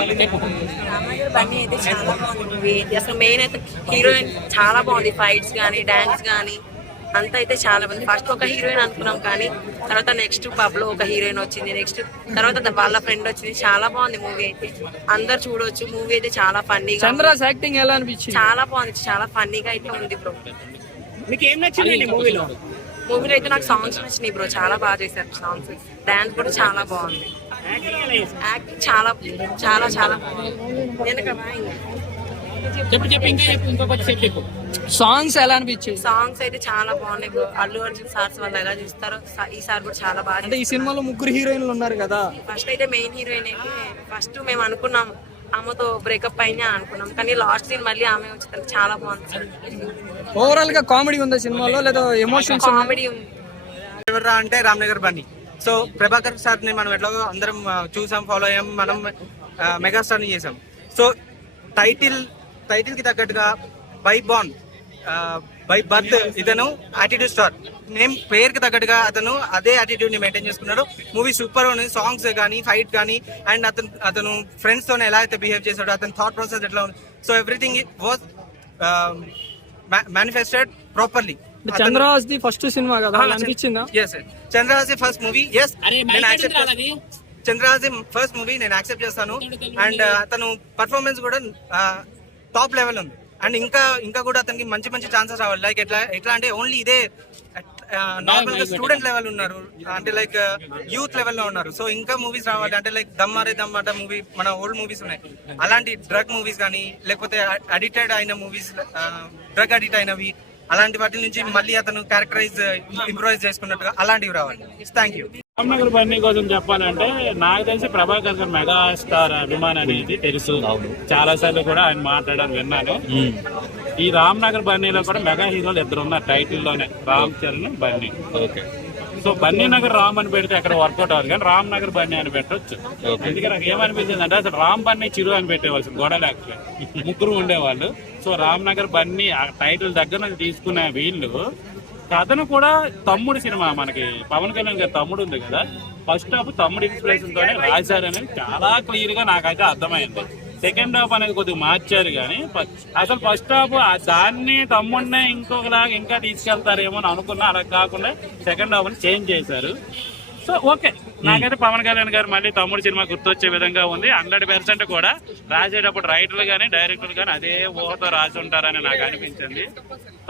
రామనగర్ బన్నీ అయితే చాలా బాగుంది మూవీ అసలు మెయిన్ అయితే హీరోయిన్ చాలా బాగుంది. ఫైట్స్ కానీ డాన్స్ కానీ అంతా అయితే చాలా బాగుంది. ఫస్ట్ ఒక హీరోయిన్ అనుకున్నాం కానీ తర్వాత నెక్స్ట్ పబ్లో ఒక హీరోయిన్ వచ్చింది. నెక్స్ట్ తర్వాత వాళ్ళ ఫ్రెండ్ వచ్చింది. చాలా బాగుంది మూవీ అయితే. అందరు చూడొచ్చు. మూవీ అయితే చాలా ఫన్నీగా చంద్రాస్ యాక్టింగ్ ఎలా అనిపించింది? చాలా బాగుంది. చాలా ఫన్నీగా అయితే ఉంది బ్రో మీకు ఏం నచ్చిందండి మూవీలో మూవీలో అయితే నాకు సాంగ్స్ నచ్చినాయి బ్రో చాలా బాగా చేశారు సాంగ్స్ డాన్స్ కూడా చాలా బాగుంది. చాలా చాలా చాలా వెనక చెప్పు చెప్పు ఇంకా చెప్పు ఇంకొకటి చెప్పు చెప్పు. సాంగ్స్ ఎలా అనిపించింది సాంగ్స్ అయితే చాలా బాగున్నాయి. బ్రో అల్లు అర్జున్ సార్స్ వాళ్ళు ఎలా చూస్తారో. స- ఈ సార్ కూడా చాలా బాగా అంటే ఈ సినిమాలో ముగ్గురు హీరోయిన్లు ఉన్నారు కదా. ఫస్ట్ అయితే మెయిన్ హీరోయిన్ అయితే ఫస్ట్ మేము అనుకున్నాం ఆమెతో బ్రేకప్ అయింది అని అనుకున్నాం. కానీ లాస్ట్ సీన్ మళ్ళీ ఆమె వచ్చింది. చాలా బాగుంది ఓవరాల్గా కామెడీ ఉందా సినిమాలో? లేదా ఎమోషన్స్ కామెడీ ఉంది. ఎవర్రా అంటే రామ్నగర్ బన్నీ. సో ప్రభాకర్ సార్ని మనం ఎట్లాగో అందరం చూసాం ఫాలో అయ్యాం. మనం మెగాస్టార్ని చేసాం. సో టైటిల్ టైటిల్కి తగ్గట్టుగా బై బాన్ బై బర్త్ ఇతను యాటిట్యూడ్ స్టార్ నేమ్ పేరుకి తగ్గట్టుగా అతను అదే యాటిట్యూడ్ని మెయింటైన్ చేసుకున్నాడు. మూవీ సూపర్ ఉంది. సాంగ్స్ కానీ ఫైట్ కానీ అండ్ అతను అతను ఫ్రెండ్స్తో ఎలా అయితే బిహేవ్ చేశాడో అతని థాట్ ప్రాసెస్ ఎట్లా ఉంది. So everything was manifested properly Chandrahas the first cinema కదా అనిపించిందా? ఎస్ చంద్రహాసి ఫస్ట్ మూవీ ఎస్ నేను యాక్సెప్ట్ చంద్రహాసి ఫస్ట్ మూవీ నేను యాక్సెప్ట్ చేస్తాను. అండ్ అతను పర్ఫార్మెన్స్ కూడా టాప్ లెవెల్ ఉంది. అండ్ ఇంకా ఇంకా కూడా అతనికి మంచి మంచి ఛాన్సెస్ రావాలి. లైక్ ఎట్లా ఎట్లా అంటే ఓన్లీ ఇదే నార్మల్గా స్టూడెంట్ లెవెల్ ఉన్నారు. అంటే లైక్ యూత్ లెవెల్లో ఉన్నారు. సో ఇంకా మూవీస్ రావాలి. అంటే లైక్ దమ్ అరే దమ్ అట మూవీ మన ఓల్డ్ మూవీస్ ఉన్నాయి. అలాంటి డ్రగ్ మూవీస్ కానీ లేకపోతే అడిక్టెడ్ అయిన మూవీస్ డ్రగ్ అడిక్ట్ అయినవి అలాంటి వాటి నుంచి మళ్ళీ అతను క్యారెక్టరైజ్ ఇంప్రూవైజ్ చేసుకున్నట్టుగా అలాంటివి రావాలి థ్యాంక్ యూ రామ్నగర్ బన్నీ కోసం చెప్పాలంటే నాకు తెలిసి ప్రభాకర్ గారు మెగా స్టార్ అభిమాని అనేది తెలుసు. చాలా సార్లు కూడా ఆయన మాట్లాడారు విన్నాను. ఈ రామ్నగర్ బన్నీలో కూడా మెగా హీరోలు ఇద్దరు ఉన్నారు టైటిల్లోనే రామ్ చరణ్ బన్నీ. ఓకే. సో బన్నీ నగర్ రామ్ అని పెడితే అక్కడ వర్కౌట్ అవ్వదు కానీ రామ్ నగర్ బన్నీ అని పెట్టొచ్చు. అందుకే నాకు ఏమనిపించింది అంటే అసలు రామ్ బన్నీ చిరు అని పెట్టేవాళ్ళు గొడవ లేకపోతే ముగ్గురు ఉండేవాళ్ళు. సో రామ్ నగర్ బన్నీ ఆ టైటిల్ దగ్గర నుంచి తీసుకునే వీళ్ళు. కథను కూడా తమ్ముడు సినిమా మనకి పవన్ కళ్యాణ్ గారి తమ్ముడు ఉంది కదా. ఫస్ట్ హాఫ్ తమ్ముడు ఇన్స్పిరేషన్ తోనే రాశారు అనేది చాలా క్లియర్గా నాకైతే అర్థమైంది. సెకండ్ హాఫ్ అనేది కొద్దిగా మార్చారు కానీ అసలు ఫస్ట్ హాఫ్ దాన్ని తమ్ముడినే ఇంకొకలాగా ఇంకా తీసుకెళ్తారేమో అని అనుకున్నా అలా కాకుండా సెకండ్ హాఫ్ చేంజ్ చేశారు. So okay. నాకైతే పవన్ కళ్యాణ్ గారు మళ్ళీ తమ్ముడు సినిమా గుర్తొచ్చే విధంగా ఉంది. హండ్రెడ్ పర్సెంట్ కూడా రాసేటప్పుడు రైటర్లు కానీ డైరెక్టర్లు కానీ అదే ఊహతో రాసి ఉంటారని నాకు అనిపించింది.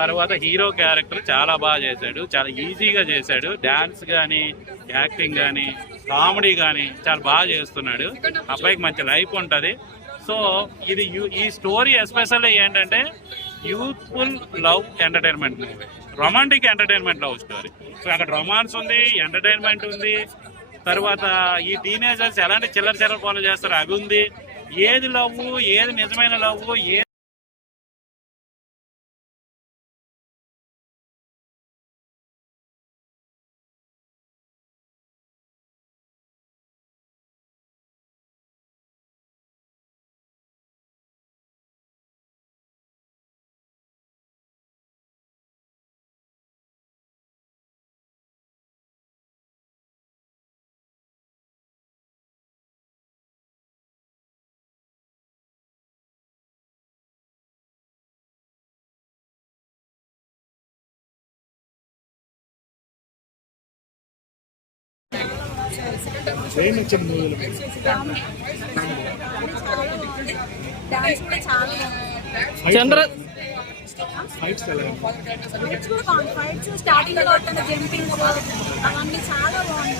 తర్వాత హీరో క్యారెక్టర్ చాలా బాగా చేశాడు. చాలా ఈజీగా చేశాడు. డాన్స్ కానీ యాక్టింగ్ కానీ కామెడీ కానీ చాలా బాగా చేస్తున్నాడు. అబ్బాయికి మంచి లైఫ్ ఉంటుంది. సో ఇది యు- ఈ స్టోరీ ఎస్పెషల్లీ ఏంటంటే youthful love entertainment movie. Romantic entertainment love story. So అక్కడ రొమాన్స్ ఉంది ఎంటర్టైన్మెంట్ ఉంది. తర్వాత ఈ టీనేజర్స్ ఎలాంటి చిల్లర చిల్లర పనులు చేస్తారు అవి ఉంది. ఏది లవ్ ఏది నిజమైన లవ్ ఏది చంద్ర ఫైట్స్ స్టార్టింగ్లో జంపింగ్ అవన్నీ చాలా బాగుంది.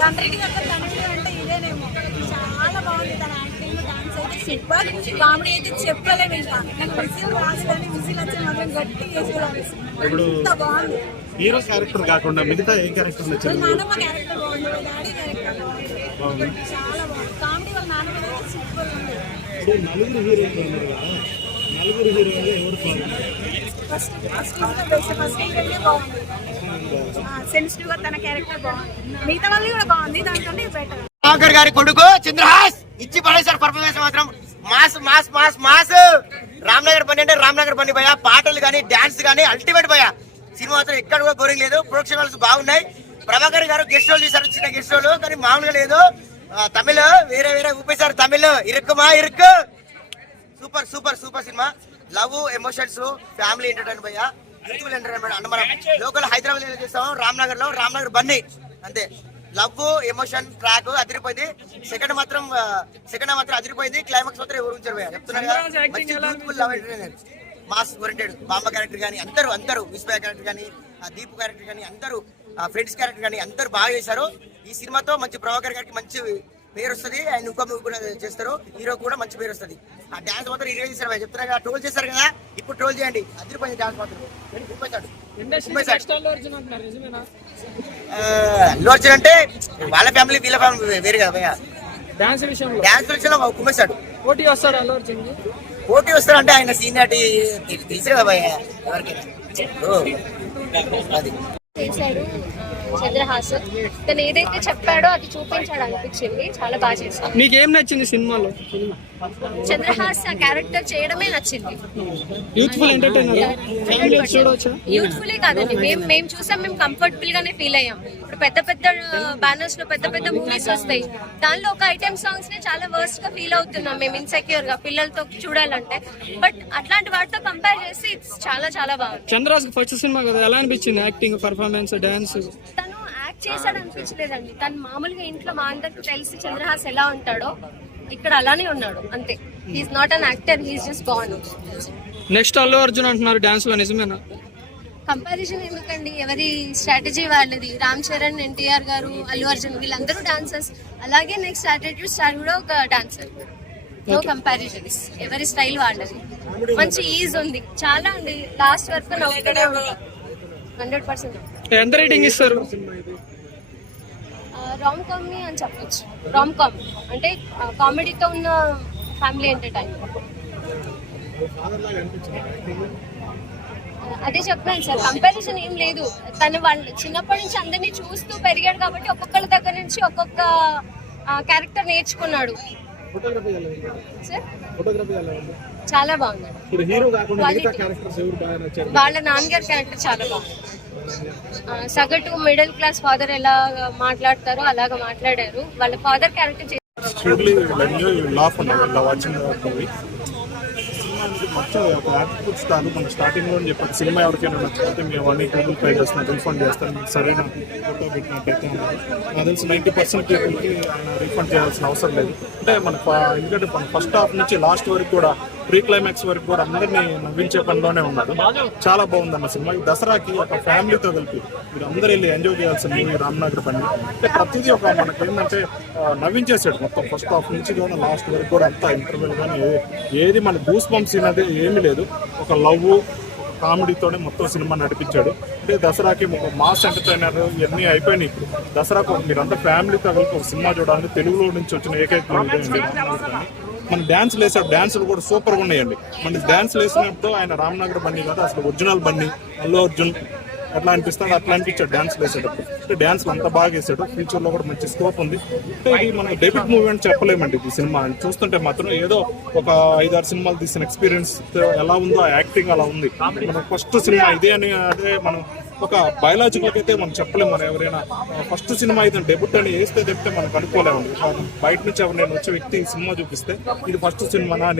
తండ్రికి దగ్గర తండ్రి అంటే ఇదేనేమో. చాలా బాగుంది తన యాక్టింగ్ డాన్స్ అయితే సూపర్ కామెడీ అయితే చెప్పలేము ఇంకా. నేను విజిల్ రాసుకొని విజిల్ వచ్చి మాత్రం గట్టి చేసేదాన్ని ఎంత బాగుంది. హీరో క్యారెక్టర్ కాకుండా మిగతా ఏ క్యారెక్టర్ నచ్చింది? నలుగురు హీరోయిన్లు ఉన్నారు కదా నలుగురు హీరోయిన్లు ఎవరు ఫస్ట్ ఫస్ట్ ఫస్ట్ ఇంటర్వ్యూ బాగుంది సెన్సిటివ్గా తన క్యారెక్టర్ బాగుంది మిగతా వాళ్ళు కూడా బాగుంది దానికంటే బెటర్ గారి కొడుకు చంద్రహాస్ ఇచ్చి పడేశారు పర్ఫార్మెన్స్ మాత్రం. Mass mass mass mass. Ramnagar పని అంటే రామ్నగర్ పని భయ పాటలు కానీ డాన్స్ కానీ అల్టిమేట్ భయ సినిమా మాత్రం ఎక్కడ కూడా బోరింగ్ లేదు. ప్రొడక్షన్ వాళ్ళు బాగున్నాయి. ప్రభాకర్ గారు గెస్ట్ రోల్ చేశారు చిన్న గెస్ట్ రోల్ కానీ మామూలుగా లేదు. తమిళ్ వేరే వేరే ఊపేశారు తమిళ్. ఇరుక్కుమా ఇరుక్కు. Super super super cinema. Love emotions family entertain భయ్య. యూత్ఫుల్ ఎంటర్టైన్మెంట్ అంటే మనం లోకల్ హైదరాబాద్లో చేస్తాం రామ్నగర్లో రామ్నగర్ బన్నీ. అంతే. లవ్ ఎమోషన్ ట్రాక్ అదిరిపోయింది. సెకండ్ మాత్రం సెకండ్ మాత్రం అదిరిపోయింది. క్లైమాక్స్ మాత్రం ఎవరు ఉంచారు భయ్య. చెప్తున్నా కదా. మంచి youthful love entertainer mass oriented బామ్మ క్యారెక్టర్ కానీ అందరూ అందరూ విస్మయ క్యారెక్టర్ కానీ ఆ దీపు క్యారెక్టర్ కానీ అందరూ ఫ్రెండ్స్ క్యారెక్టర్ కానీ అందరూ బాగా చేశారు. ఈ సినిమాతో మంచి ప్రభాకర్ గారికి మంచి పేరు వస్తుంది. ఆయన ఇంకో మూవీ కూడా చేస్తారు. హీరో కూడా మంచి పేరు వస్తుంది. ఆ డాన్స్ మాత్రం ఇరవై చేశారు. చెప్తున్నా కదా ట్రోల్ చేశారు కదా ఇప్పుడు ట్రోల్ చేయండి. అదిరిపోయింది డాన్స్ మాత్రం. అల్లు అర్జున్ అంటే వాళ్ళ ఫ్యామిలీ వీళ్ళ ఫ్యామిలీ వేరు కదా భయ్య. డాన్స్ విషయంలో? డాన్స్ విషయంలో కుమ్మేశాడు పోటీ వస్తాడు అల్లు అర్జున్ పోటీ వస్తారంటే ఆయన సీనియారిటీ తెలుసు కదా భయ్య ఎవరికైనా. అది. చేశాడు చంద్రహాస్ తను ఏదైతే చెప్పాడో అది చూపించాడు అనిపించింది చాలా బాగా చేశాడు నీకేం నచ్చింది సినిమాలో? సినిమా? చంద్రహాస్ క్యారెక్టర్ చేయడమే నచ్చింది. యూత్ఫుల్ ఎంటర్టైనర్ యూత్ఫుల్లే కాదండి. మేము మేము చూసాం మేము కంఫర్టబుల్ గానే ఫీల్ అయ్యాం. ఇప్పుడు పెద్ద పెద్ద బ్యానర్స్లో పెద్ద పెద్ద మూవీస్ వస్తాయి. దానిలో ఒక ఐటెం సాంగ్స్ని చాలా వర్స్ట్గా ఫీల్ అవుతున్నాం మేము ఇన్సెక్యూర్గా పిల్లలతో చూడాలంటే. బట్ అట్లాంటి వాటితో కంపేర్ చేసి it's చాలా చాలా బాగుంది. చంద్రాస్ ఫస్ట్ సినిమా కదా ఎలా అనిపించింది యాక్టింగ్ పర్ఫార్మెన్స్ డాన్స్ తను యాక్ట్ చేశాడు అనిపించలేదండి తను మామూలుగా ఇంట్లో మా అందరికి తెలిసి చంద్రహాస్ ఎలా ఉంటాడో ఇక్కడ అలానే ఉన్నాడు అంతే. He's not an actor he's just born next Allu Arjun అంటున్నారు డాన్స్లో నిజమేనా? కంపారిజన్ ఎందుకండి? ఎవరి స్ట్రాటజీ వాళ్ళది? రామ్ చరణ్ ఎన్టీఆర్ గారు అల్లు అర్జున్ వీళ్ళందరూ డాన్సర్స్ అలాగే నెక్స్ట్ యాటిట్యూడ్ స్టార్ కూడా ఒక డాన్సర్ నో కంపారిజన్స్ ఎవరి స్టైల్ వాళ్ళది? మంచి ఈజ్ ఉంది. చాలా అండి లాస్ట్ వరకు హండ్రెడ్ పర్సెంట్ ఎంత రేటింగ్ ఇస్తారు? రామ్ కామ్ అని చెప్పొచ్చు. రామ్ కామ్ అంటే కామెడీతో ఉన్న ఫ్యామిలీ ఎంటర్టైన్ అదే చెప్తాను సార్ కంపారిజన్ ఏం లేదు. తను వాళ్ళు చిన్నప్పటి నుంచి అందరినీ చూస్తూ పెరిగాడు కాబట్టి ఒక్కొక్కళ్ళ దగ్గర నుంచి ఒక్కొక్క క్యారెక్టర్ నేర్చుకున్నాడు. చాలా బాగుంది వాళ్ళ నాన్నగారి క్యారెక్టర్ చాలా బాగుంది. సగటు మిడిల్ క్లాస్ ఫాదర్ ఎలా మాట్లాడతారో అలాగ మాట్లాడారు. వాళ్ళ ఫాదర్ క్యారెక్టర్ మొత్తం ఒక యాటిట్యూడ్ స్టార్ మన స్టార్టింగ్లో చెప్పారు సినిమా ఎవరికైనా నచ్చితే మేము అన్ని గూగుల్ పే చేస్తాం రీఫండ్ చేస్తాం. మీకు సరైన ఫోటో పెట్టినట్టయితే నాకు తెలిసి నైంటీ పర్సెంట్ పీపుల్కి రీఫండ్ చేయాల్సిన అవసరం లేదు. అంటే మన ఎందుకంటే మన ఫస్ట్ హాఫ్ నుంచి లాస్ట్ వరకు కూడా ప్రీ క్లైమాక్స్ వరకు కూడా అందరినీ నవ్వించే పనిలోనే ఉన్నారు. చాలా బాగుంది అన్న సినిమా. ఈ దసరాకి ఒక ఫ్యామిలీతో కలిపి మీరు అందరూ వెళ్ళి ఎంజాయ్ చేయాల్సిన మూవీ రామ్నగర్ పని అంటే ప్రతిదీ ఒక మనకి ఏంటంటే నవ్వించేసాడు మొత్తం. ఫస్ట్ హాఫ్ నుంచి కూడా లాస్ట్ వరకు కూడా అంతా ఇంటర్వ్యూలు కానీ ఏది మన గూస్ పంప్స్ అనేది ఏమీ లేదు. ఒక లవ్ కామెడీతోనే మొత్తం సినిమా నడిపించాడు. అంటే దసరాకి మాస్ ఎంటర్టైనర్ ఇవన్నీ అయిపోయినాయి ఇప్పుడు. దసరాకు మీరంతా ఫ్యామిలీ తగలకు ఒక సినిమా చూడాలని తెలుగులో నుంచి వచ్చిన ఏకైక మన డ్యాన్స్లు వేసాడు డ్యాన్సులు కూడా సూపర్గా ఉన్నాయండి. మన డ్యాన్స్లు వేసినప్పుడు ఆయన రామ్నగర్ బండి కదా అసలు ఒరిజినల్ బండి అల్లు అర్జున్ అట్లా అనిపిస్తుంది? అట్లా అనిపించాడు డాన్స్ వేసేటప్పుడు. అంటే డ్యాన్స్ అంతా బాగా వేసాడు. ఫ్యూచర్లో కూడా మంచి స్కోప్ ఉంది. అంటే ఇది మన డెబ్యూట్ మూవీ అని చెప్పలేమండి ఈ సినిమా. చూస్తుంటే మాత్రం ఏదో ఒక ఐదారు సినిమాలు తీసిన ఎక్స్పీరియన్స్ ఎలా ఉందో ఆ యాక్టింగ్ అలా ఉంది. మన ఫస్ట్ సినిమా ఇదే అని అదే మనం ఒక బయలాజికల్ అయితే మనం చెప్పలేము మనం ఎవరైనా. ఫస్ట్ సినిమా అయితే డెబ్యూట్ అని వేస్తే చెప్తే మనకు అనుకోలేము బయట నుంచి ఎవరైనా వచ్చే వ్యక్తి ఈ సినిమా చూపిస్తే ఇది ఫస్ట్ సినిమానా